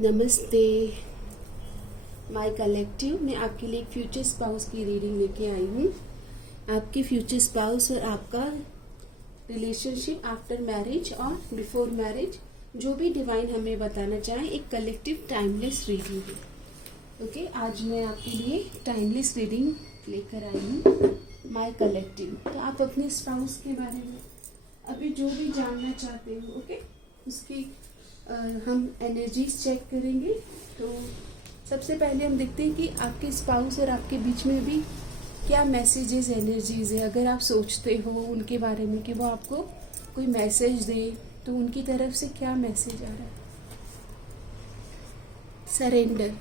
नमस्ते my collective. मैं आपके लिए एक फ्यूचर स्पाउस की रीडिंग लेके आई हूँ। आपके फ्यूचर स्पाउस और आपका रिलेशनशिप आफ्टर मैरिज और बिफोर मैरिज, जो भी डिवाइन हमें बताना चाहे, एक कलेक्टिव टाइमलेस रीडिंग है। ओके, आज मैं आपके लिए टाइमलेस रीडिंग लेकर आई हूँ माय कलेक्टिव। तो आप अपने स्पाउस के बारे में अभी जो भी जानना चाहते हो, ओके, उसकी हम एनर्जीज चेक करेंगे। तो सबसे पहले हम देखते हैं कि आपके स्पाउस और आपके बीच में भी क्या मैसेजेस, एनर्जीज है। अगर आप सोचते हो उनके बारे में कि वो आपको कोई मैसेज दे, तो उनकी तरफ से क्या मैसेज आ रहा है। Surrender.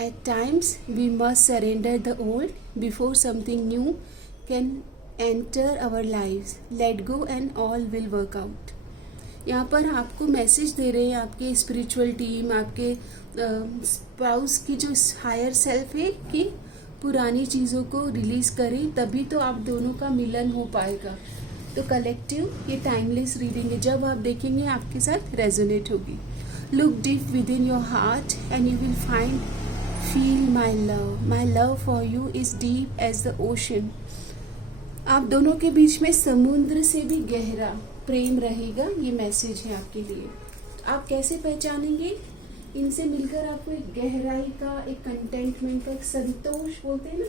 At times we must surrender the old before something new can enter our lives. Let go and all will work out. यहाँ पर आपको मैसेज दे रहे हैं आपके स्पिरिचुअल टीम, आपके स्पाउस की जो हायर सेल्फ है, कि पुरानी चीज़ों को रिलीज करें, तभी तो आप दोनों का मिलन हो पाएगा। तो कलेक्टिव ये टाइमलेस रीडिंग है, जब आप देखेंगे आपके साथ रेजोनेट होगी। Look deep within your heart and you will find feel my love for you is deep as the ocean. आप दोनों के बीच में समुद्र से भी गहरा प्रेम रहेगा, ये मैसेज है आपके लिए। तो आप कैसे पहचानेंगे? इनसे मिलकर आपको एक गहराई का, एक कंटेंटमेंट का, एक संतोष बोलते हैं ना,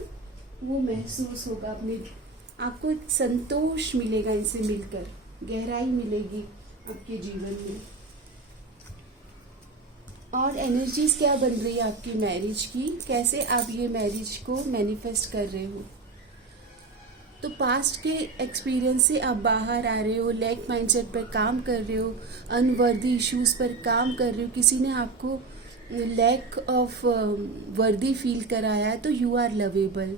वो महसूस होगा। अपने आपको एक संतोष मिलेगा, इनसे मिलकर गहराई मिलेगी आपके जीवन में। और एनर्जीज क्या बन रही है आपकी मैरिज की, कैसे आप ये मैरिज को मैनिफेस्ट कर रहे हो। तो पास्ट के एक्सपीरियंस से आप बाहर आ रहे हो, लैक माइंडसेट पर काम कर रहे हो, अनवर्दी इश्यूज पर काम कर रहे हो, किसी ने आपको लैक ऑफ वर्दी फील कराया है, तो यू आर लवेबल।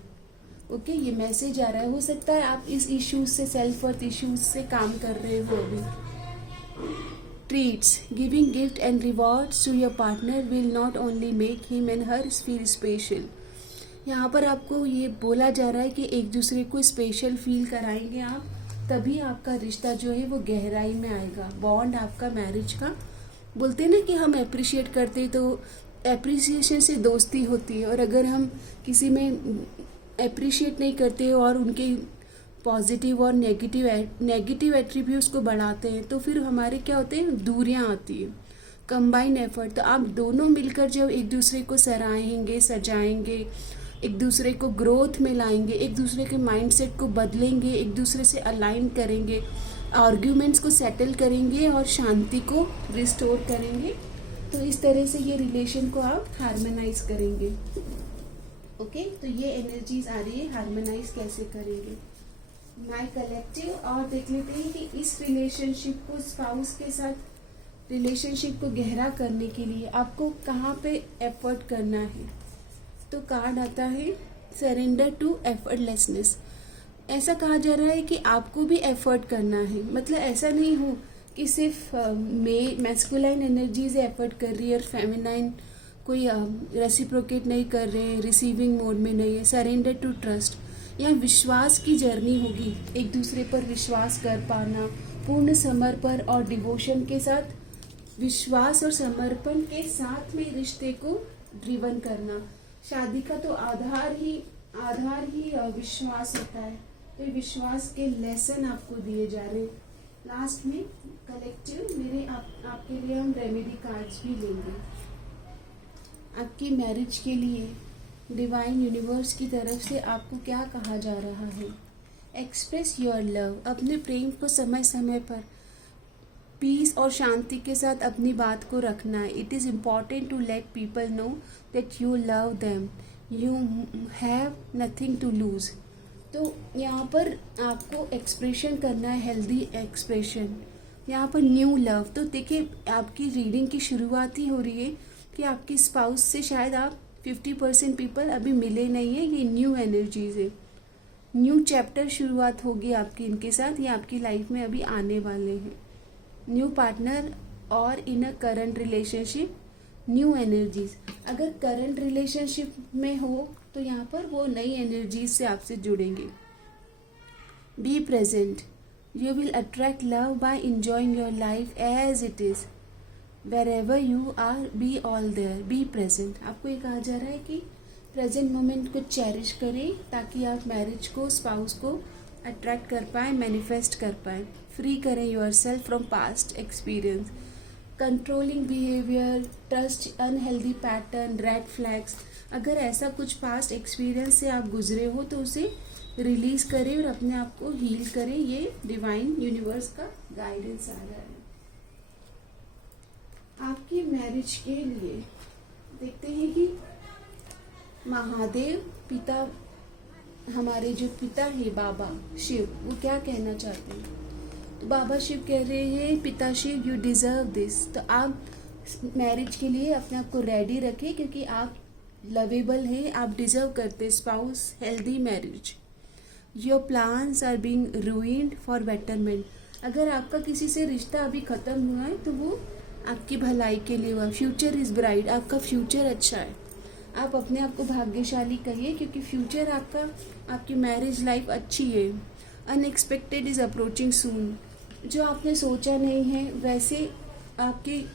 ओके, ये मैसेज आ रहा है। हो सकता है आप इस इश्यूज से, सेल्फ वर्थ इश्यूज से काम कर रहे हो अभी। Treats, giving gift and rewards to your partner will not only make him and her feel special. यहाँ पर आपको ये बोला जा रहा है कि एक दूसरे को स्पेशल फील कराएंगे आप, तभी आपका रिश्ता जो है वो गहराई में आएगा। बॉन्ड आपका मैरिज का, बोलते हैं ना कि हम अप्रिशिएट करते, तो अप्रिसिएशन से दोस्ती होती है। और अगर हम किसी में अप्रिशिएट नहीं करते और उनके पॉजिटिव और नेगेटिव एट्रीब्यूट्स को बढ़ाते हैं, तो फिर हमारे क्या होते हैं, दूरियां आती हैं। कंबाइन एफर्ट, तो आप दोनों मिलकर जब एक दूसरे को सराहेंगे, सजाएंगे, एक दूसरे को ग्रोथ में लाएंगे, एक दूसरे के माइंडसेट को बदलेंगे, एक दूसरे से अलाइन करेंगे, आर्ग्यूमेंट्स को सेटल करेंगे और शांति को रिस्टोर करेंगे, तो इस तरह से ये रिलेशन को आप हार्मोनाइज करेंगे। ओके, तो ये एनर्जीज आ रही है, हार्मोनाइज कैसे करेंगे माय कलेक्टिव। और देख लेते हैं कि इस रिलेशनशिप को, स्पाउस के साथ रिलेशनशिप को गहरा करने के लिए आपको कहाँ पे एफर्ट करना है। तो कार्ड आता है सरेंडर टू एफर्टलेसनेस। ऐसा कहा जा रहा है कि आपको भी एफर्ट करना है। मतलब ऐसा नहीं हो कि सिर्फ मैस्कुलाइन एनर्जीज एफर्ट कर रही है और फेमिनाइन कोई रेसिप्रोकेट नहीं कर रहे हैं, रिसीविंग मोड में नहीं है। सरेंडर टू ट्रस्ट, यहाँ विश्वास की जर्नी होगी, एक दूसरे पर विश्वास कर पाना, पूर्ण समर्पण और डिवोशन के साथ, विश्वास और समर्पण के साथ में रिश्ते को ड्रिवन करना। शादी का तो आधार ही विश्वास होता है। तो विश्वास के लेसन आपको दिए जा रहे हैं। लास्ट में कलेक्टिव आपके लिए हम रेमेडी कार्ड्स भी लेंगे। आपकी मैरिज के लिए डिवाइन यूनिवर्स की तरफ से आपको क्या कहा जा रहा है। एक्सप्रेस योर लव, अपने प्रेम को समय समय पर पीस और शांति के साथ अपनी बात को रखना है। It is important to let people know that you love them, you have nothing to lose. तो यहाँ पर आपको एक्सप्रेशन करना है, हेल्दी एक्सप्रेशन। यहाँ पर न्यू लव, तो देखिए आपकी रीडिंग की शुरुआत ही हो रही है कि आपके स्पाउस से शायद आप 50% पीपल अभी मिले नहीं है। ये न्यू एनर्जीज है, न्यू चैप्टर शुरुआत होगी आपकी इनके साथ, ये आपकी लाइफ में अभी आने वाले हैं। न्यू पार्टनर और in a current relationship, new energies. अगर करंट रिलेशनशिप में हो तो यहाँ पर वो नई एनर्जीज से आपसे जुड़ेंगे। Be present, you will attract love by enjoying your life as it is. Wherever you are be all there, be present. आपको ये कहा जा रहा है कि प्रेजेंट मोमेंट को चेरिश करें ताकि आप मैरिज को, स्पाउस को अट्रैक्ट कर पाएँ, मैनिफेस्ट कर पाएँ। फ्री करें your self from past experience, controlling behaviour, trust unhealthy pattern, red flags. अगर ऐसा कुछ पास्ट एक्सपीरियंस से आप गुजरे हो तो उसे रिलीज करें और अपने आप को हील करें। ये डिवाइन यूनिवर्स का गाइडेंस आ रहा है आपकी मैरिज के लिए। देखते हैं कि महादेव पिता, हमारे जो पिता है बाबा शिव, वो क्या कहना चाहते हैं। तो बाबा शिव कह रहे हैं, पिता शिव यू डिजर्व दिस। तो आप मैरिज के लिए अपने आप को रेडी रखें क्योंकि आप लवेबल हैं, आप डिजर्व करते spouse, healthy marriage. Your plans are being ruined for betterment. अगर आपका किसी से रिश्ता अभी ख़त्म हुआ है तो वो आपकी भलाई के लिए हुआ। फ्यूचर इज़ ब्राइट, आपका फ्यूचर अच्छा है। आप अपने आप को भाग्यशाली कहिए क्योंकि फ्यूचर आपका, आपकी मैरिज लाइफ अच्छी है। अनएक्सपेक्टेड इज़ अप्रोचिंग सून। जो आपने सोचा नहीं है वैसे आपकी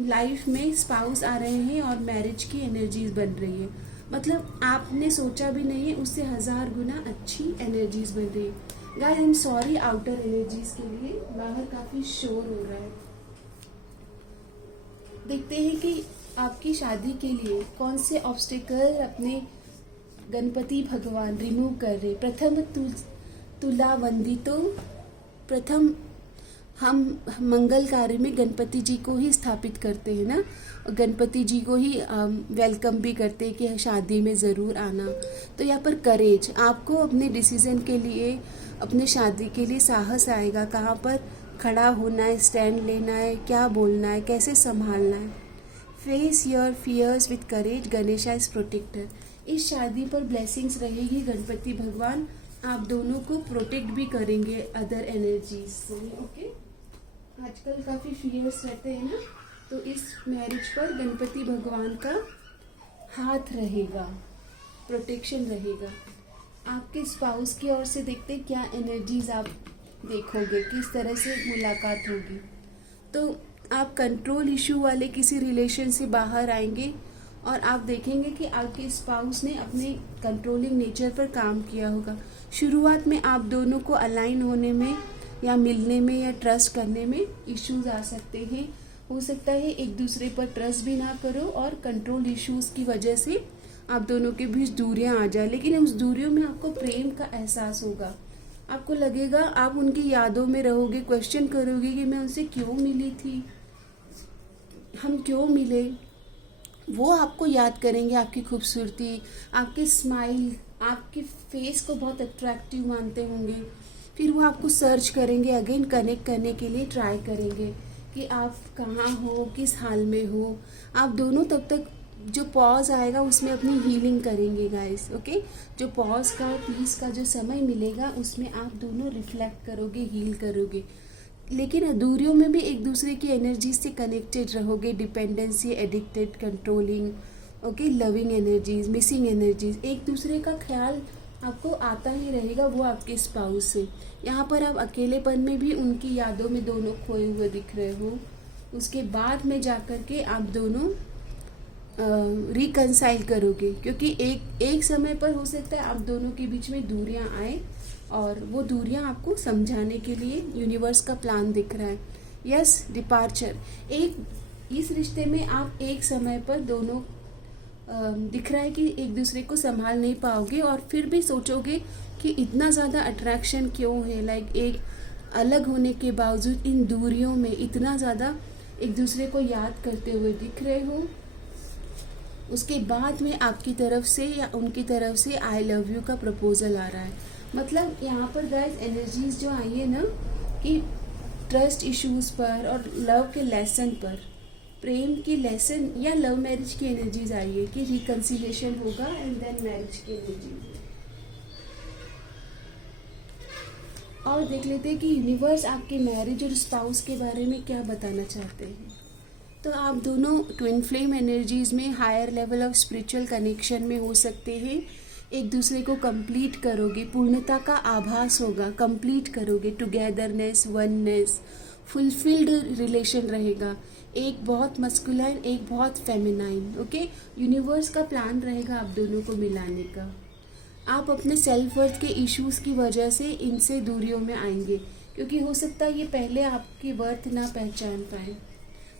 लाइफ में स्पाउस आ रहे हैं और मैरिज की एनर्जीज बन रही है। मतलब आपने सोचा भी नहीं है, उससे 1000 गुना अच्छी एनर्जीज बन रही है। Guys I am sorry outer energies के लिए, बाहर काफी शोर हो रहा है। देखते हैं कि आपकी शादी के लिए कौन से ऑब्स्टिकल अपने गणपति भगवान रिमूव कर रहे। प्रथम तुला वंदितो, प्रथम हम मंगल कार्य में गणपति जी को ही स्थापित करते हैं ना, और गणपति जी को ही वेलकम भी करते हैं कि शादी में ज़रूर आना। तो यहाँ पर करेज, आपको अपने डिसीजन के लिए, अपने शादी के लिए साहस आएगा, कहाँ पर खड़ा होना है, स्टैंड लेना है, क्या बोलना है, कैसे संभालना है। Face your fears with courage, Ganesha is protector. इस शादी पर ब्लेसिंग्स रहेगी, गणपति भगवान आप दोनों को प्रोटेक्ट भी करेंगे अदर एनर्जीज से। ओके, आजकल काफ़ी फियर्स रहते हैं ना, तो इस मैरिज पर गणपति भगवान का हाथ रहेगा, प्रोटेक्शन रहेगा। आपके स्पाउस की ओर से देखते हैं क्या एनर्जीज आप देखोगे, किस तरह से मुलाकात होगी। तो आप कंट्रोल इशू वाले किसी रिलेशन से बाहर आएंगे और आप देखेंगे कि आपके स्पाउस ने अपने कंट्रोलिंग नेचर पर काम किया होगा। शुरुआत में आप दोनों को अलाइन होने में या मिलने में या ट्रस्ट करने में इश्यूज आ सकते हैं। हो सकता है एक दूसरे पर ट्रस्ट भी ना करो और कंट्रोल इश्यूज की वजह से आप दोनों के बीच दूरियां आ जाए, लेकिन उस दूरियों में आपको प्रेम का एहसास होगा। आपको लगेगा आप उनकी यादों में रहोगे, क्वेश्चन करोगे कि मैं उनसे क्यों मिली थी, हम क्यों मिले। वो आपको याद करेंगे, आपकी खूबसूरती, आपके स्माइल, आपके फेस को बहुत अट्रैक्टिव मानते होंगे। फिर वो आपको सर्च करेंगे, अगेन कनेक्ट करने के लिए ट्राई करेंगे कि आप कहाँ हो, किस हाल में हो। आप दोनों तब तक जो पॉज आएगा उसमें अपनी हीलिंग करेंगे गाइस। ओके, जो पॉज का, पीस का जो समय मिलेगा उसमें आप दोनों रिफ्लेक्ट करोगे, हील करोगे। लेकिन अधूरियों में भी एक दूसरे की एनर्जी से कनेक्टेड रहोगे। Dependency, addicted, controlling, okay, loving energies, missing energies, एक दूसरे का ख्याल आपको आता ही रहेगा, वो आपके स्पाउस से। यहाँ पर आप अकेलेपन में भी उनकी यादों में दोनों खोए हुए दिख रहे हो। उसके बाद में जाकर के आप दोनों रिकंसाइल करोगे, क्योंकि एक समय पर हो सकता है आप दोनों के बीच में दूरियां आए और वो दूरियां आपको समझाने के लिए यूनिवर्स का प्लान दिख रहा है। यस, डिपार्चर, इस रिश्ते में आप एक समय पर दोनों दिख रहा है कि एक दूसरे को संभाल नहीं पाओगे और फिर भी सोचोगे कि इतना ज़्यादा अट्रैक्शन क्यों है। लाइक एक अलग होने के बावजूद इन दूरियों में इतना ज़्यादा एक दूसरे को याद करते हुए दिख रहे हो। उसके बाद में आपकी तरफ से या उनकी तरफ से आई लव यू का प्रपोजल आ रहा है। मतलब यहाँ पर गाइस एनर्जीज जो आई है ना कि ट्रस्ट इश्यूज पर और लव के लेसन पर, प्रेम की लेसन या लव मैरिज की एनर्जीज आई है कि रिकंसिलिएशन होगा एंड देन मैरिज की एनर्जीज। और देख लेते हैं कि यूनिवर्स आपके मैरिज और स्पाउस के बारे में क्या बताना चाहते हैं। तो आप दोनों ट्विन फ्लेम एनर्जीज में higher level of spiritual connection में हो सकते हैं। एक दूसरे को कंप्लीट करोगे, पूर्णता का आभास होगा, कंप्लीट करोगे, टुगेदरनेस, वननेस, फुलफिल्ड रिलेशन रहेगा, एक बहुत मस्कुलाइन एक बहुत फेमिनाइन। ओके, यूनिवर्स का प्लान रहेगा आप दोनों को मिलाने का। आप अपने सेल्फ वर्थ के इश्यूज की वजह से इनसे दूरियों में आएंगे, क्योंकि हो सकता है ये पहले आपकी वर्थ ना पहचान पाए,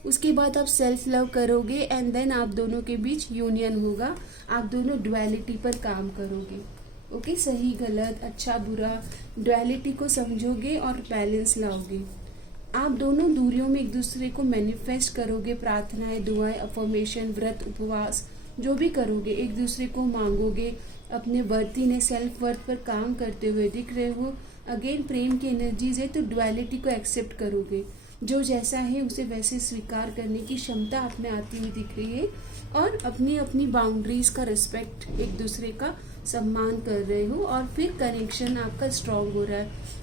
उसके बाद आप सेल्फ लव करोगे एंड देन आप दोनों के बीच यूनियन होगा, आप दोनों डुअलिटी पर काम करोगे। ओके, सही गलत अच्छा बुरा डुअलिटी को समझोगे और बैलेंस लाओगे। आप दोनों दूरियों में एक दूसरे को मैनिफेस्ट करोगे, प्रार्थनाएं दुआएं अफर्मेशन व्रत उपवास जो भी करोगे एक दूसरे को मांगोगे, अपने वर्तीने सेल्फ वर्थ पर काम करते हुए दिख रहे हो। अगेन प्रेम की एनर्जीज है तो डुअलिटी को एक्सेप्ट करोगे, जो जैसा है उसे वैसे स्वीकार करने की क्षमता आप में आती हुई दिख रही है, और अपनी अपनी बाउंड्रीज का रिस्पेक्ट एक दूसरे का सम्मान कर रहे हो, और फिर कनेक्शन आपका स्ट्रांग हो रहा है।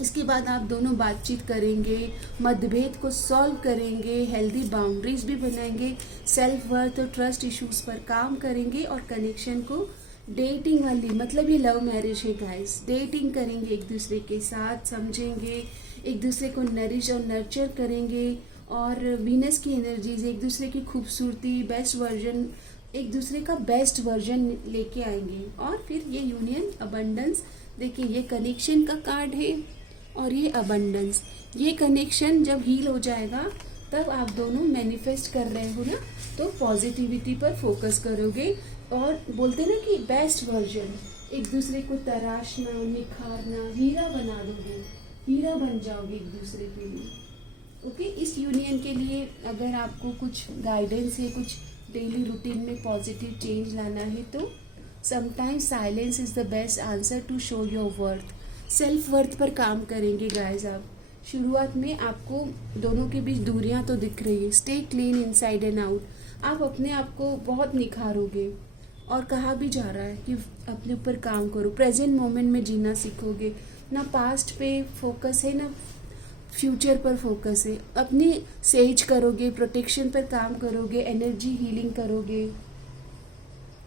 इसके बाद आप दोनों बातचीत करेंगे, मतभेद को सॉल्व करेंगे, हेल्दी बाउंड्रीज भी बनाएंगे, सेल्फ वर्थ और ट्रस्ट इश्यूज पर काम करेंगे, और कनेक्शन को डेटिंग वाली मतलब ये लव मैरिज है गाइस, डेटिंग करेंगे एक दूसरे के साथ, समझेंगे एक दूसरे को नरिश और नर्चर करेंगे, और वीनस की एनर्जीज एक दूसरे की खूबसूरती बेस्ट वर्जन एक दूसरे का बेस्ट वर्जन लेके आएंगे, और फिर ये यूनियन अबंडेंस। देखिए ये कनेक्शन का कार्ड है और ये अबंडेंस, ये कनेक्शन जब हील हो जाएगा तब आप दोनों मैनिफेस्ट कर रहे हो ना, तो पॉजिटिविटी पर फोकस करोगे, और बोलते ना कि बेस्ट वर्जन एक दूसरे को तराशना निखारना, हीरा बना दोगे, हीरा बन जाओगे एक दूसरे के लिए। ओके, इस यूनियन के लिए अगर आपको कुछ गाइडेंस है, कुछ डेली रूटीन में पॉजिटिव चेंज लाना है, तो sometimes silence is the best answer to show your worth. Self worth पर काम करेंगे गाइस आप। शुरुआत में आपको दोनों के बीच दूरियां तो दिख रही है, stay clean inside and out, आप अपने आप को बहुत निखारोगे, और कहा भी जा रहा है कि अपने ऊपर काम करो, प्रेजेंट मोमेंट में जीना सीखोगे, ना पास्ट पे फोकस है ना फ्यूचर पर फोकस है, अपनी सेज करोगे, प्रोटेक्शन पर काम करोगे, एनर्जी हीलिंग करोगे।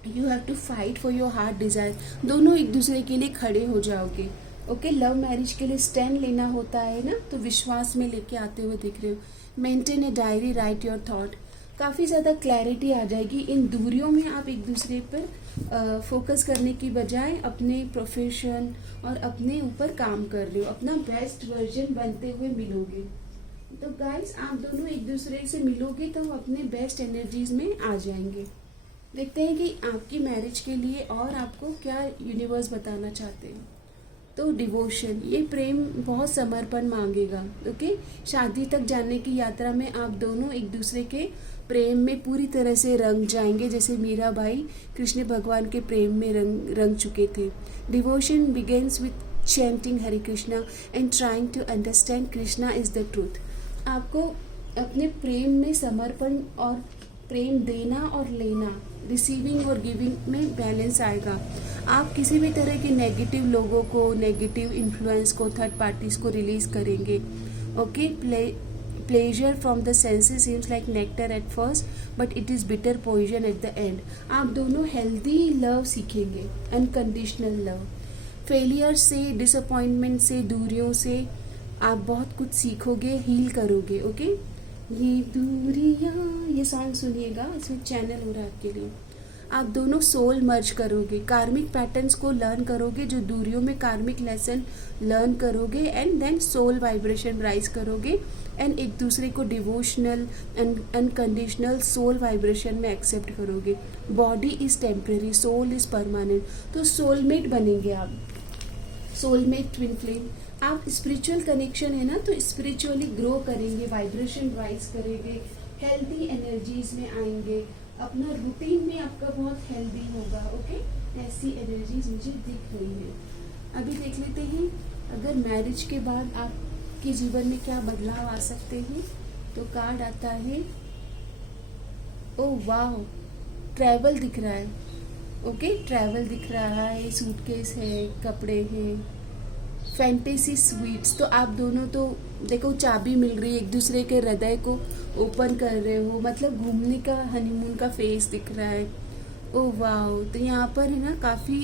You have to fight for your heart desire, दोनों एक दूसरे के लिए खड़े हो जाओगे। ओके, लव मैरिज के लिए स्टैंड लेना होता है ना, तो विश्वास में लेके आते हुए दिख रहे हो। Maintain a diary, right your thought, काफ़ी ज़्यादा क्लैरिटी आ जाएगी। इन दूरियों में आप एक दूसरे पर फोकस करने की बजाय अपने प्रोफेशन और अपने ऊपर काम कर रहे हो, अपना बेस्ट वर्जन बनते हुए मिलोगे। तो गाइस आप दोनों एक दूसरे से मिलोगे तो अपने बेस्ट एनर्जीज में आ जाएंगे। देखते हैं कि आपकी मैरिज के लिए और आपको क्या यूनिवर्स बताना चाहते हैं। तो डिवोशन, ये प्रेम बहुत समर्पण मांगेगा। ओके, शादी तक जाने की यात्रा में आप दोनों एक दूसरे के प्रेम में पूरी तरह से रंग जाएंगे, जैसे मीराबाई कृष्ण भगवान के प्रेम में रंग चुके थे। Devotion begins with chanting Hare Krishna and trying to understand Krishna is the truth. आपको अपने प्रेम में समर्पण और प्रेम देना और लेना, रिसीविंग और गिविंग में बैलेंस आएगा। आप किसी भी तरह के नेगेटिव लोगों को, नेगेटिव इन्फ्लुएंस को, थर्ड पार्टीज को रिलीज करेंगे। Okay, pleasure from the senses seems like nectar at first but it is bitter poison at the end. आप दोनों हेल्दी लव सीखेंगे, अनकंडीशनल लव। फेलियर से, डिसअपॉइंटमेंट से, दूरियों से आप बहुत कुछ सीखोगे, हील करोगे। ओके, ये दूरियां, ये सॉन्ग सुनिएगा, इसमें चैनल हो रहा है आपके लिए। आप दोनों सोल मर्ज करोगे, कार्मिक पैटर्न्स को लर्न करोगे, जो दूरियों में कार्मिक लेसन लर्न करोगे, and then soul vibration rise करोगे, एंड एक दूसरे को devotional and unconditional soul vibration में एक्सेप्ट करोगे। Body is temporary, soul is permanent. तो सोलमेट बनेंगे आप, सोलमेट ट्विन फ्लेम। आप स्पिरिचुअल कनेक्शन है ना, तो स्पिरिचुअली ग्रो करेंगे, वाइब्रेशन राइज करेंगे, हेल्दी एनर्जीज में आएंगे, अपना रूटीन में आपका बहुत हेल्दी होगा। ओके, ऐसी एनर्जीज मुझे दिख रही है। अभी देख लेते हैं अगर मैरिज के बाद आपके जीवन में क्या बदलाव आ सकते हैं। तो कार्ड आता है, ओह वाह, ट्रैवल दिख रहा है। ओके, ट्रैवल दिख रहा है, सूटकेस है, कपड़े हैं, फैंटेसी स्वीट्स। तो आप दोनों तो देखो चाबी मिल रही है, एक दूसरे के हृदय को ओपन कर रहे हो, मतलब घूमने का, हनीमून का फेस दिख रहा है। ओह वाह, तो यहाँ पर है ना काफ़ी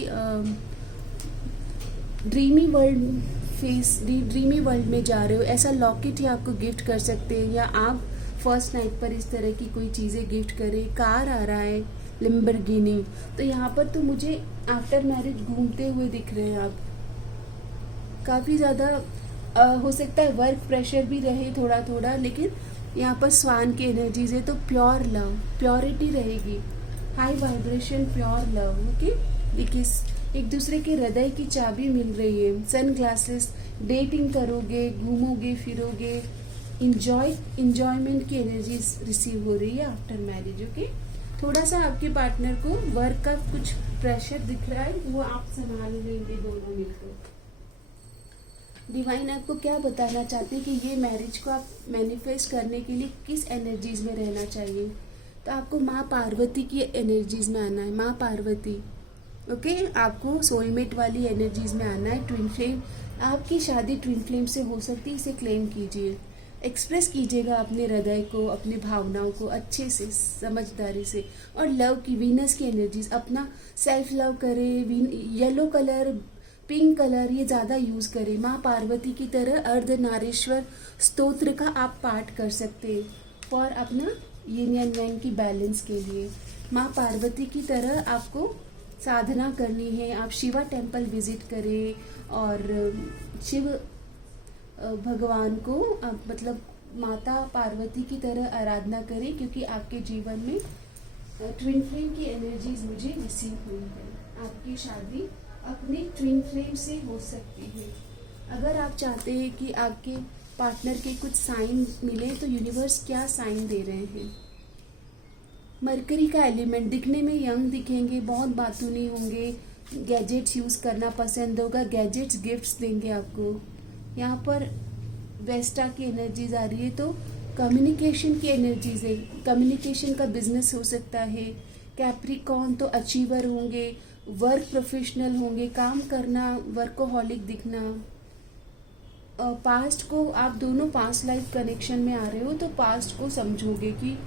dreamy world face dreamy world में जा रहे हो, ऐसा लॉकेट ही आपको गिफ्ट कर सकते हैं, या आप फर्स्ट नाइट पर इस तरह की कोई चीज़ें गिफ्ट करें। कार आ रहा है लैम्बोर्गिनी, तो यहाँ पर तो मुझे आफ्टर मैरिज घूमते हुए दिख रहे हैं आप। काफ़ी ज़्यादा हो सकता है वर्क प्रेशर भी रहे थोड़ा थोड़ा, लेकिन यहाँ पर स्वान की एनर्जीज है, तो प्योर लव, प्योरिटी रहेगी, high vibration pure love. Okay, देखिए एक दूसरे के हृदय की चाबी मिल रही है। सन ग्लासेस, डेटिंग करोगे, घूमोगे फिरोगे, इंजॉयमेंट की एनर्जीज रिसीव हो रही है आफ्टर मैरिज। ओके, थोड़ा सा आपके पार्टनर को वर्क का कुछ प्रेशर दिख रहा है, वो आप संभाल लेंगे दोनों मिलकर। डिवाइन आपको क्या बताना चाहते हैं कि ये मैरिज को आप मैनिफेस्ट करने के लिए किस एनर्जीज में रहना चाहिए। तो आपको माँ पार्वती की एनर्जीज में आना है, माँ पार्वती। ओके, आपको सोलमेट वाली एनर्जीज में आना है। ट्विन फ्लेम, आपकी शादी ट्विन फ्लेम से हो सकती है, इसे क्लेम कीजिए, एक्सप्रेस कीजिएगा अपने हृदय को, अपनी भावनाओं को अच्छे से, समझदारी से। और लव की, वीनस की एनर्जीज, अपना सेल्फ लव करें। येलो कलर, पिंक कलर ये ज़्यादा यूज़ करें। माँ पार्वती की तरह अर्धनारीश्वर स्तोत्र का आप पाठ कर सकते हैं फॉर अपना यिन एंड yang की बैलेंस के लिए। माँ पार्वती की तरह आपको साधना करनी है। आप शिवा टेम्पल विजिट करें और शिव भगवान को मतलब माता पार्वती की तरह आराधना करें, क्योंकि आपके जीवन में ट्विन फ्लेम की एनर्जीज मुझे रिसीव हुई है। आपकी शादी अपने ट्विन फ्लेम से हो सकती है। अगर आप चाहते हैं कि आपके पार्टनर के कुछ साइन मिले, तो यूनिवर्स क्या साइन दे रहे हैं। मरकरी का एलिमेंट, दिखने में यंग दिखेंगे, बहुत बातूनी होंगे, गैजेट्स यूज़ करना पसंद होगा, गैजेट्स गिफ्ट्स देंगे आपको। यहाँ पर वेस्टा की एनर्जीज आ रही है, तो कम्युनिकेशन की एनर्जीज है, कम्युनिकेशन का बिजनेस हो सकता है। कैप्रिकॉर्न तो अचीवर होंगे, वर्क प्रोफेशनल होंगे, काम करना, वर्कोहॉलिक दिखना। पास्ट को, आप दोनों पास्ट लाइफ कनेक्शन में आ रहे हो, तो पास्ट को समझोगे कि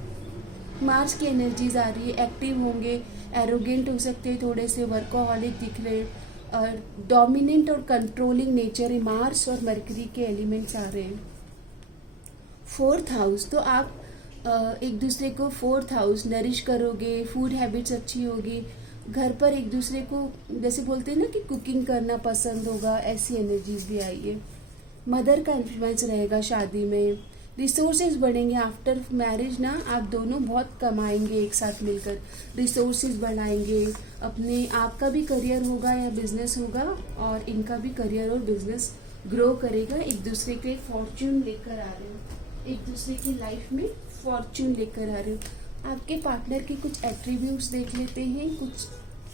मार्स की एनर्जीज आ रही है, एक्टिव होंगे, एरोगेंट हो सकते हैं थोड़े से, वर्कोहॉलिक दिख रहे हैं, और डोमिनेंट और कंट्रोलिंग नेचर है, मार्स और मरकरी के एलिमेंट्स आ रहे हैं। 4th हाउस, तो आप एक दूसरे को 4th हाउस नरिश करोगे, फूड हैबिट्स अच्छी होगी, घर पर एक दूसरे को जैसे बोलते हैं ना कि कुकिंग करना पसंद होगा, ऐसी एनर्जीज भी आई है। मदर का इन्फ्लुएंस रहेगा शादी में। रिसोर्सेज बढ़ेंगे आफ्टर मैरिज ना, आप दोनों बहुत कमाएंगे एक साथ मिलकर, रिसोर्सेज बढ़ाएंगे, अपने आपका भी करियर होगा या बिजनेस होगा, और इनका भी करियर और बिजनेस ग्रो करेगा। एक दूसरे के फॉर्च्यून लेकर आ रहे हो, एक दूसरे की लाइफ में फॉर्च्यून लेकर आ रहे हो। आपके पार्टनर के कुछ एट्रीब्यूट्स देख लेते हैं, कुछ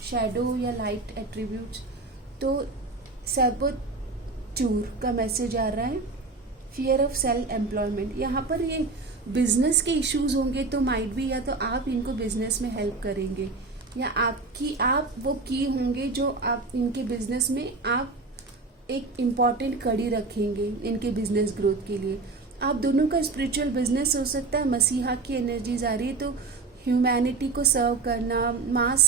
शैडो या लाइट एट्रीब्यूट्स। तो सबोट्यूर का मैसेज आ रहा है, फियर ऑफ सेल्फ एम्प्लॉयमेंट। यहाँ पर ये बिजनेस के इश्यूज होंगे, तो माइट भी या तो आप इनको बिजनेस में हेल्प करेंगे, या आप वो की होंगे जो आप इनके बिजनेस में आप एक इम्पॉर्टेंट कड़ी रखेंगे इनके बिजनेस ग्रोथ के लिए। आप दोनों का स्पिरिचुअल बिजनेस हो सकता है। मसीहा की एनर्जीज आ रही है, तो ह्यूमैनिटी को सर्व करना, मास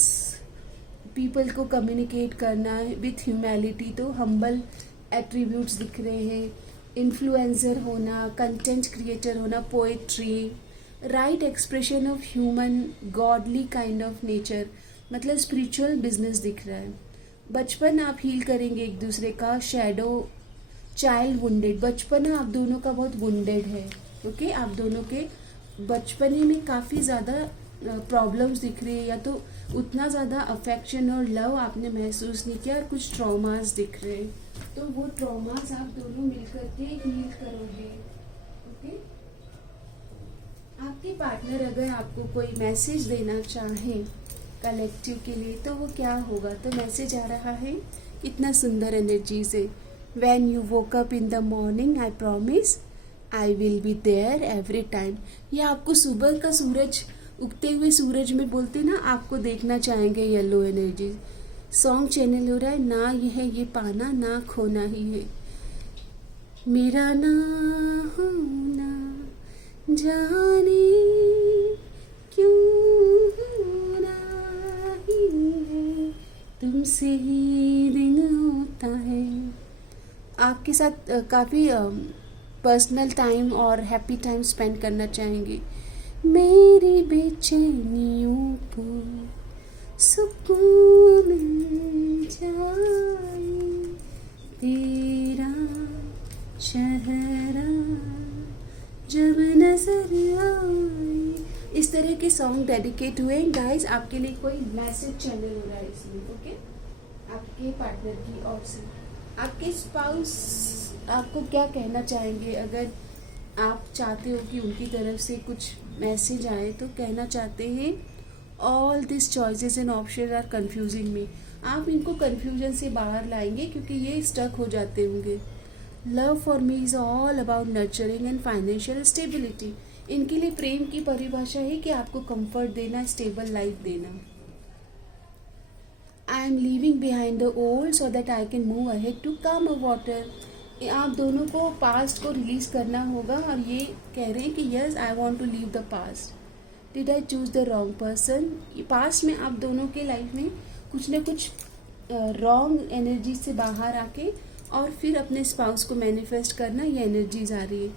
पीपल को कम्युनिकेट करना विथ ह्यूमैलिटी, तो हम्बल एट्रीब्यूट्स दिख रहे हैं। इन्फ्लुएंसर होना, कंटेंट क्रिएटर होना, poetry, right expression of human godly kind of nature, मतलब स्पिरिचुअल बिजनेस दिख रहा है। बचपन आप हील करेंगे एक दूसरे का। शैडो, चाइल्ड वुंडेड, बचपन आप दोनों का बहुत वुंडेड है। ओके, आप दोनों के बचपने में काफ़ी ज़्यादा प्रॉब्लम्स दिख रही है, या तो उतना ज़्यादा अफेक्शन और लव आपने महसूस नहीं किया, और कुछ ट्रॉमास दिख रहे हैं, तो वो ट्रॉमास आप दोनों मिलकर के हील करोगे। ओके, आपके पार्टनर अगर आपको कोई मैसेज देना चाहे कलेक्टिव के लिए, तो वो क्या होगा। तो मैसेज आ रहा है, कितना सुंदर एनर्जी से, When you woke up in the morning, I promise I will be there every time। ये आपको सुबह का सूरज, उगते हुए सूरज में बोलते ना, आपको देखना चाहेंगे येलो एनर्जी। सॉन्ग चैनल हो रहा है, ना ये है ये पाना, ना खोना ही है, मेरा ना होना जाने क्यों होना ही है, तुमसे ही दिन होता है, आपके साथ काफ़ी पर्सनल टाइम और हैप्पी टाइम स्पेंड करना चाहेंगे। मेरी बेचैनियों को सुकून मिल जाए, तेरा चेहरा जब नजर आए। इस तरह के सॉन्ग डेडिकेट हुए हैं गाइस। आपके लिए कोई मैसेज चैनल हो रहा है इसमें, ओके? आपके पार्टनर की ओर से आपके स्पाउस आपको क्या कहना चाहेंगे? अगर आप चाहते हो कि उनकी तरफ से कुछ मैसेज आए तो कहना चाहते हैं, all this choices and option are confusing me. आप इनको कंफ्यूजन से बाहर लाएंगे क्योंकि ये स्टक हो जाते होंगे। Love for me is all about nurturing and financial stability. इनके लिए प्रेम की परिभाषा है कि आपको कंफर्ट देना, स्टेबल लाइफ देना। I am leaving behind the old so that I can move ahead to calm water. आप दोनों को पास्ट को रिलीज करना होगा और ये कह रहे हैं कि yes I want to leave the past. Did I choose the wrong person? Past में आप दोनों के लाइफ में कुछ ना कुछ रॉन्ग एनर्जी से बाहर आके और फिर अपने स्पाउस को मैनिफेस्ट करना, ये एनर्जीज आ रही है।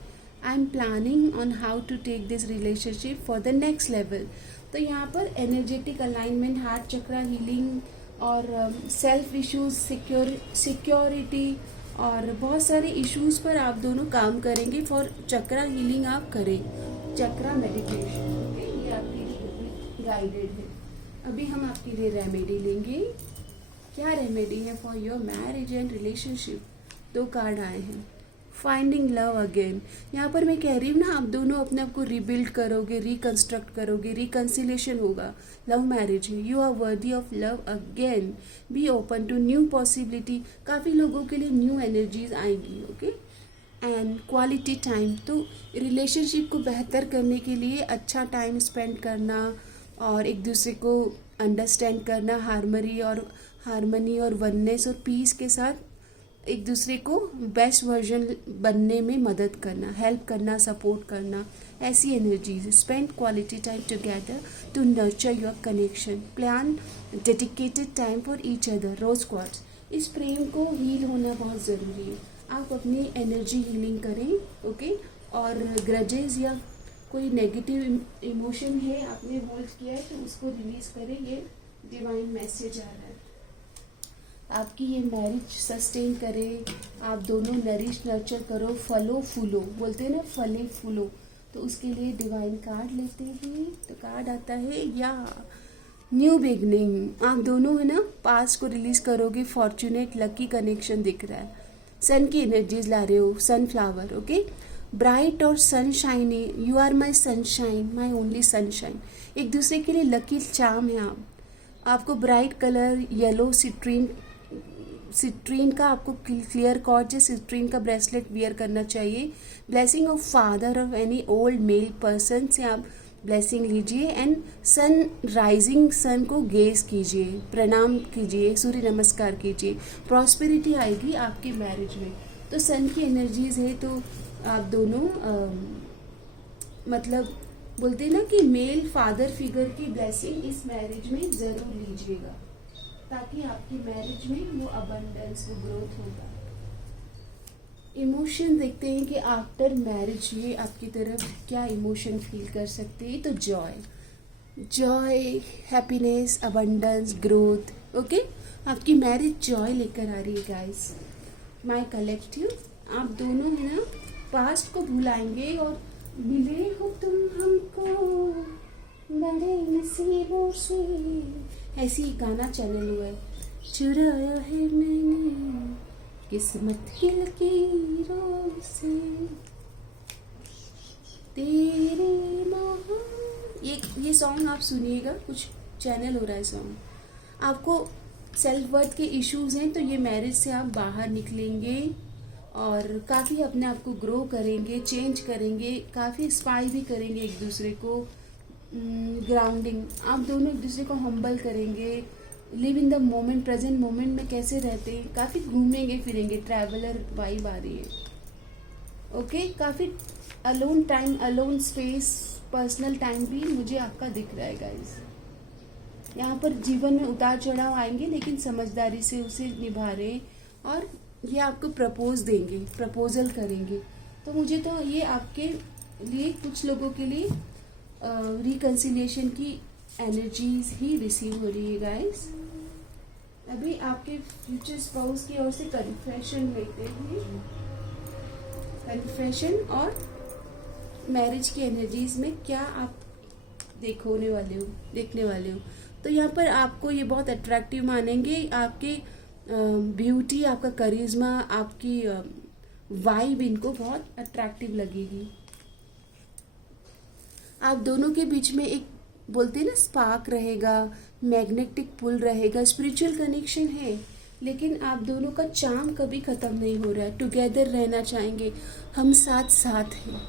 I am planning on how to take this relationship for the next level. तो यहाँ पर energetic alignment, heart chakra healing और सेल्फ इश्यूज, सिक्योरिटी और बहुत सारे इश्यूज पर आप दोनों काम करेंगे। फॉर चक्रा हीलिंग आप करें, चक्रा मेडिटेशन, ओके? ये आपके लिए गाइडेड है। अभी हम आपके लिए रेमेडी लेंगे। क्या रेमेडी है for your marriage and relationship? 2 card आए हैं। Finding love again. यहाँ पर मैं कह रही हूँ ना, आप दोनों अपने आप को रिबिल्ड करोगे, रिकंस्ट्रक्ट करोगे, रिकंसिलेशन होगा। लव मैरिज है। You are worthy of love again. Be open to new possibility. काफ़ी लोगों के लिए न्यू एनर्जीज आएंगी, ओके? And quality time. तो रिलेशनशिप को बेहतर करने के लिए अच्छा टाइम स्पेंड करना और एक दूसरे को अंडरस्टैंड करना, हार्मनी और वननेस और पीस के साथ एक दूसरे को बेस्ट वर्जन बनने में मदद करना, हेल्प करना, सपोर्ट करना, ऐसी energies. Spend quality time together to nurture your connection. Plan dedicated time for each other. Rose quartz. इस प्रेम को हील होना बहुत ज़रूरी है। आप अपनी एनर्जी हीलिंग करें, ओके? और ग्रजेस या कोई नेगेटिव इमोशन है आपने होल्ड किया है तो उसको रिलीज करें। ये डिवाइन मैसेज आ रहा है। आपकी ये मैरिज सस्टेन करे, आप दोनों नरिश नर्चर करो, फलो फूलो, बोलते हैं ना, फले फूलो। तो उसके लिए डिवाइन कार्ड लेते हैं। तो कार्ड आता है या न्यू बिगनिंग। आप दोनों है ना पास्ट को रिलीज करोगे। फॉर्चुनेट लकी कनेक्शन दिख रहा है। सन की एनर्जीज ला रहे हो, सनफ्लावर, ओके? ब्राइट और sunshiny. You are my sunshine, my only sunshine. एक दूसरे के लिए लकी चार्म है आप। आपको ब्राइट कलर येलो सिट्रीन का आपको क्लियर कॉर्ड या सिट्रीन का ब्रेसलेट वियर करना चाहिए। Blessing of father of any old male person से आप ब्लेसिंग लीजिए। एंड सन राइजिंग सन को गेज कीजिए, प्रणाम कीजिए, सूर्य नमस्कार कीजिए। प्रॉस्पेरिटी आएगी आपके मैरिज में। तो सन की एनर्जीज है तो आप दोनों मतलब बोलते हैं ना कि मेल फादर फिगर की ब्लेसिंग इस मैरिज में ज़रूर लीजिएगा ताकि आपकी मैरिज में वो अबंडेंस, वो ग्रोथ होगा। इमोशन देखते हैं कि आफ्टर मैरिज ये आपकी तरफ क्या इमोशन फील कर सकते हैं। तो Joy, happiness, abundance, growth, okay? आपकी मैरिज जॉय लेकर आ रही है गाइस। माय कलेक्टिव, आप दोनों है ना पास्ट को भुलाएंगे और मिले हो तुम हमको बड़े नसीबों से, ऐसी गाना चैनल हुआ है। चुराया है मैंने किस्मत की लकीरों से तेरे ये सॉन्ग आप सुनिएगा। कुछ चैनल हो रहा है सॉन्ग। आपको सेल्फ वर्थ के इश्यूज हैं तो ये मैरिज से आप बाहर निकलेंगे और काफ़ी अपने आप को ग्रो करेंगे, चेंज करेंगे, काफ़ी इंस्पायर भी करेंगे एक दूसरे को। ग्राउंडिंग, आप दोनों एक दूसरे को हम्बल करेंगे। Live in the moment, present moment में कैसे रहते हैं, काफ़ी घूमेंगे फिरेंगे, ट्रैवलर वाइब आ रही है, ओके? काफ़ी alone time, alone space, personal time भी मुझे आपका दिख रहा है गाइस। यहाँ पर जीवन में उतार चढ़ाव आएंगे लेकिन समझदारी से उसे निभा रहे और ये आपको प्रपोज देंगे, प्रपोजल करेंगे। तो मुझे तो ये आपके लिए, कुछ लोगों के लिए रिकन्सिलिएशन की एनर्जीज ही रिसीव हो रही है गाइस। अभी आपके फ्यूचर स्पाउस की ओर से कन्फेशन लेते हैं, कन्फेशन और मैरिज की एनर्जीज में क्या आप देखने वाले हो। तो यहाँ पर आपको ये बहुत अट्रैक्टिव मानेंगे, आपके ब्यूटी, आपका करिश्मा, आपकी वाइब इनको बहुत अट्रैक्टिव लगेगी। आप दोनों के बीच में एक बोलते हैं ना स्पार्क रहेगा, मैग्नेटिक पुल रहेगा, स्पिरिचुअल कनेक्शन है, लेकिन आप दोनों का चार्म कभी ख़त्म नहीं हो रहा है। टुगेदर रहना चाहेंगे, हम साथ साथ हैं,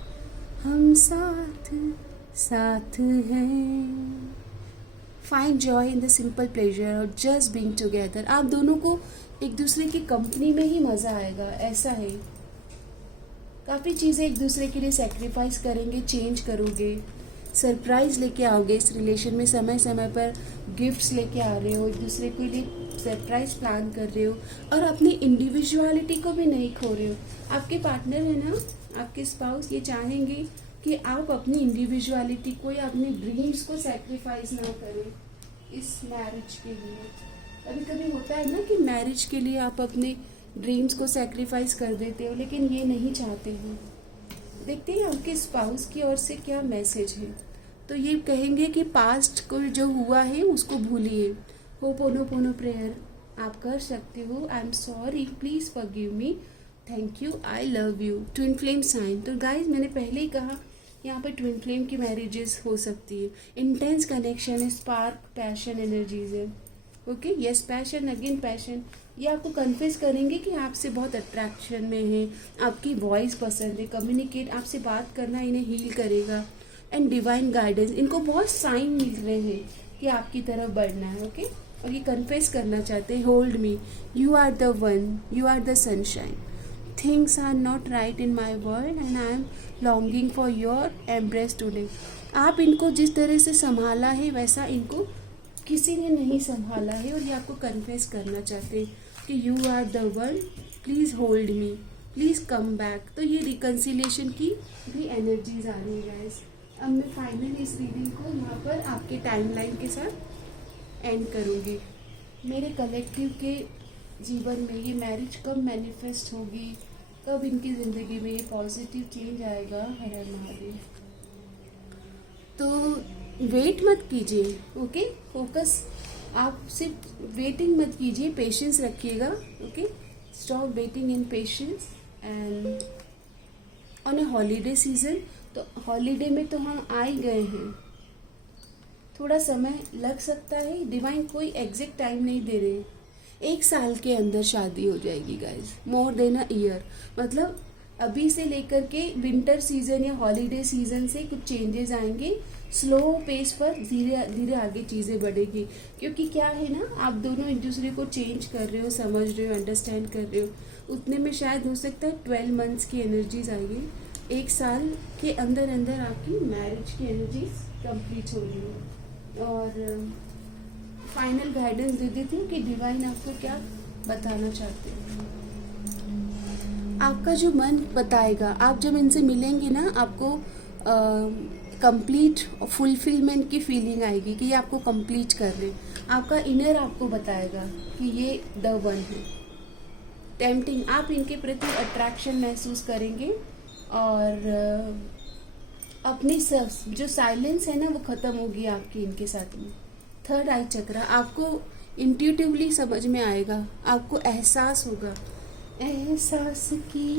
हम साथ साथ हैं। Find joy in the simple pleasure और जस्ट बीइंग टुगेदर। आप दोनों को एक दूसरे की कंपनी में ही मज़ा आएगा, ऐसा है। काफ़ी चीज़ें एक दूसरे के लिए सेक्रीफाइस करेंगे, चेंज करोगे, सरप्राइज़ लेके आओगे इस रिलेशन में, समय समय पर गिफ्ट्स लेके आ रहे हो, एक दूसरे के लिए सरप्राइज प्लान कर रहे हो और अपनी इंडिविजुअलिटी को भी नहीं खो रहे हो। आपके पार्टनर है ना, आपके स्पाउस ये चाहेंगे कि आप अपनी इंडिविजुअलिटी को या अपने ड्रीम्स को सेक्रीफाइस ना करें इस मैरिज के लिए। कभी कभी होता है ना कि मैरिज के लिए आप अपने ड्रीम्स को सेक्रीफाइस कर देते हो, लेकिन ये नहीं चाहते हो। देखते हैं आपके स्पाउस की ओर से क्या मैसेज है। तो ये कहेंगे कि पास्ट को जो हुआ है उसको भूलिए। होपोनोपोनो प्रेयर आप कर सकते हो। I am sorry, please forgive me, thank you, I love you. Twin flame sign, तो गाइज मैंने पहले ही कहा यहाँ पर ट्विन फ्लेम की मैरिजेस हो सकती है। इंटेंस कनेक्शन है, स्पार्क, पैशन एनर्जीज है। Okay, yes, passion, again passion. ये आपको कन्फेस करेंगे कि आपसे बहुत अट्रैक्शन में है, आपकी वॉइस पसंद है, कम्युनिकेट, आपसे बात करना इन्हें हील करेगा। एंड डिवाइन गाइडेंस, इनको बहुत साइन मिल रहे हैं कि आपकी तरफ बढ़ना है। ओके, और ये कन्फेस करना चाहते हैं, hold me, you are the one, you are the sunshine, things are not right in my world and I am longing for your embrace today. आप इनको जिस तरह से संभाला है वैसा इनको किसी ने नहीं संभाला है, और ये आपको कन्फेस करना चाहते हैं कि you are the one, please hold me, please come back. तो ये रिकन्सिलिएशन की भी एनर्जीज आ रही है गाइस। अब मैं फाइनली इस रीडिंग को यहाँ पर आपके टाइमलाइन के साथ एंड करूँगी। मेरे कलेक्टिव के जीवन में ये मैरिज कब मैनिफेस्ट होगी, कब इनकी ज़िंदगी में ये पॉजिटिव चेंज आएगा, हर हर महादेव। तो वेट मत कीजिए, ओके, फोकस, आप सिर्फ वेटिंग मत कीजिए, पेशेंस रखिएगा। Okay, stop waiting in patience and on A holiday season. तो हॉलीडे में तो हम आ ही गए हैं, थोड़ा समय लग सकता है, डिवाइन कोई एग्जैक्ट टाइम नहीं दे रहे। 1 साल के अंदर शादी हो जाएगी guys, more than a year. मतलब अभी से लेकर के विंटर सीजन या हॉलीडे सीजन से कुछ चेंजेस आएंगे, स्लो पेस पर धीरे धीरे आगे चीज़ें बढ़ेगी। क्योंकि क्या है ना, आप दोनों एक दूसरे को चेंज कर रहे हो, समझ रहे हो, अंडरस्टैंड कर रहे हो। उतने में शायद हो सकता है 12 मंथ्स की एनर्जीज आएगी, 1 साल के अंदर अंदर आपकी मैरिज की एनर्जीज कंप्लीट हो रही है। और फाइनल गाइडेंस दे देती हूँ कि डिवाइन आपको क्या बताना चाहते हैं। आपका जो मन बताएगा, आप जब इनसे मिलेंगे ना, आपको कंप्लीट फुलफिलमेंट की फीलिंग आएगी कि ये आपको कंप्लीट कर रहे हैं। आपका इनर आपको बताएगा कि ये द वन है। टेम्पटिंग, आप इनके प्रति अट्रैक्शन महसूस करेंगे और अपनी जो साइलेंस है ना वो ख़त्म होगी आपकी इनके साथ में। थर्ड आई चक्रा, आपको इंट्यूटिवली समझ में आएगा, आपको एहसास होगा, एहसास की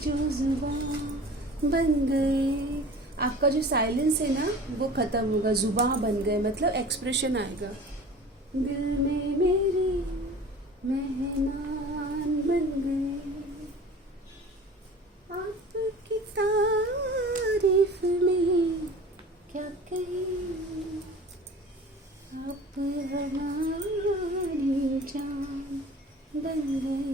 जो जुबान बन गए। आपका जो साइलेंस है ना वो ख़त्म होगा, जुबान बन गए, मतलब एक्सप्रेशन आएगा। दिल में मेरी मेहमान बन गए, आपकी तारीफ में क्या कहें, आप हमारी जान बन गए।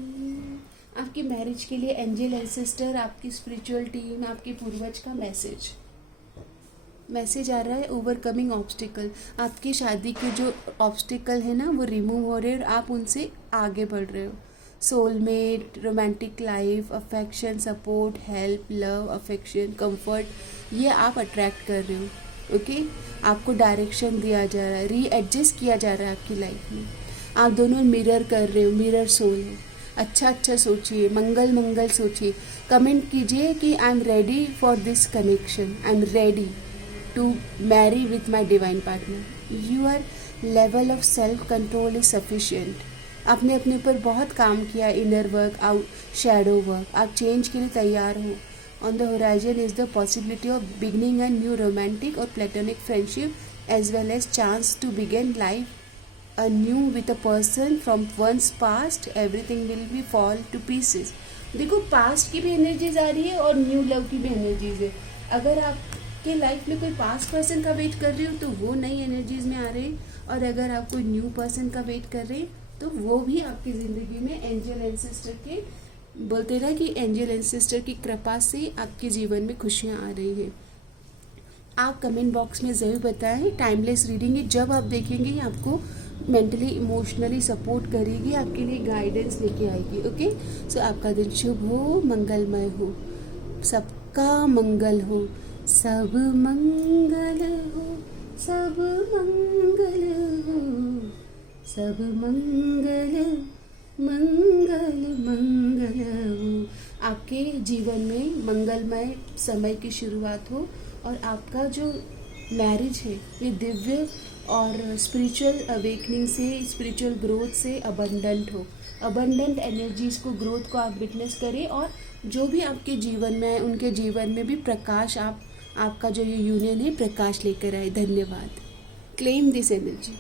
आपकी मैरिज के लिए एंजल एंसेस्टर, आपकी स्पिरिचुअल टीम, आपके पूर्वज का मैसेज आ रहा है। ओवरकमिंग ऑब्स्टिकल, आपकी शादी के जो ऑब्स्टिकल है ना वो रिमूव हो रहे हैं और आप उनसे आगे बढ़ रहे हो। Soulmate, romantic life, affection, support, help, love, affection, comfort, ये आप अट्रैक्ट कर रहे हो। ओके, आपको डायरेक्शन दिया जा रहा है, रीएडजस्ट किया जा रहा है आपकी लाइफ में। आप दोनों मिरर कर रहे हो, मिरर सोल है। अच्छा अच्छा सोचिए, मंगल मंगल सोचिए। कमेंट कीजिए कि I am ready for this connection, I am ready to marry with my divine partner. Your level of self control is sufficient. आपने अपने ऊपर बहुत काम किया, inner work, out shadow work. आप चेंज के लिए तैयार हो। On the horizon is the possibility of beginning a new romantic और platonic friendship as well as chance to begin life anew with a person from one's past. Everything will be fall to pieces. देखो, past की भी energies आ रही है और new love की भी एनर्जीज है। अगर आपके लाइफ में कोई पास्ट पर्सन का वेट कर रही हो तो वो नई एनर्जीज में आ रहे हैं, और अगर आप कोई न्यू पर्सन का वेट कर रहे हैं तो वो भी आपकी ज़िंदगी में एंजल एंसेस्टर के, बोलते रहा कि एंजल एंसेस्टर की कृपा से आपके जीवन में खुशियाँ आ रही है। आप कमेंट बॉक्स में ज़रूर बताएं। टाइमलेस रीडिंग है, जब आप देखेंगे आपको मेंटली इमोशनली सपोर्ट करेगी, आपके लिए गाइडेंस लेके आएगी। ओके, सो आपका दिन शुभ हो, मंगलमय हो, सबका मंगल हो, सब मंगल हो, सब मंगल हो, सब मंगल मंगल मंगल हो। आपके जीवन में मंगलमय समय की शुरुआत हो और आपका जो मैरिज है ये दिव्य और स्पिरिचुअल अवेकनिंग से, स्पिरिचुअल ग्रोथ से अबंडेंट हो। अबंडेंट एनर्जीज को, ग्रोथ को आप विटनेस करें, और जो भी आपके जीवन में है उनके जीवन में भी प्रकाश, आपका जो ये यूनियन है प्रकाश लेकर आए। धन्यवाद। Claim this energy.